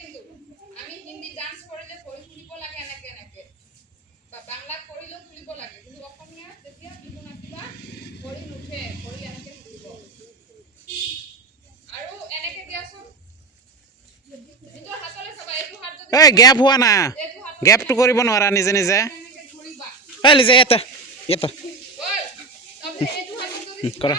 কিন্তু আমি হিন্দি ডান্স কৰিলে কৰি ফুৰিব লাগে এনেকে এনেকে বা বাংলা কৰিলেও ফুৰিব লাগে কিন্তু অসমীয়া যেতিয়া বিহু নাচিবা কৰি নুঠে কৰি এনেকে ফুৰিব আৰু এনেকে দিয়াচোন নিজৰ হাতলে চাবা এইটো হাত যদি এই গ্যাপ হোৱা না গ্যাপটো কৰিব নোৱাৰা নিজে নিজে এনেকে ধৰিবা এই লিজা এটা ঐ তাৰপিছত এইটো হাত যদি কৰা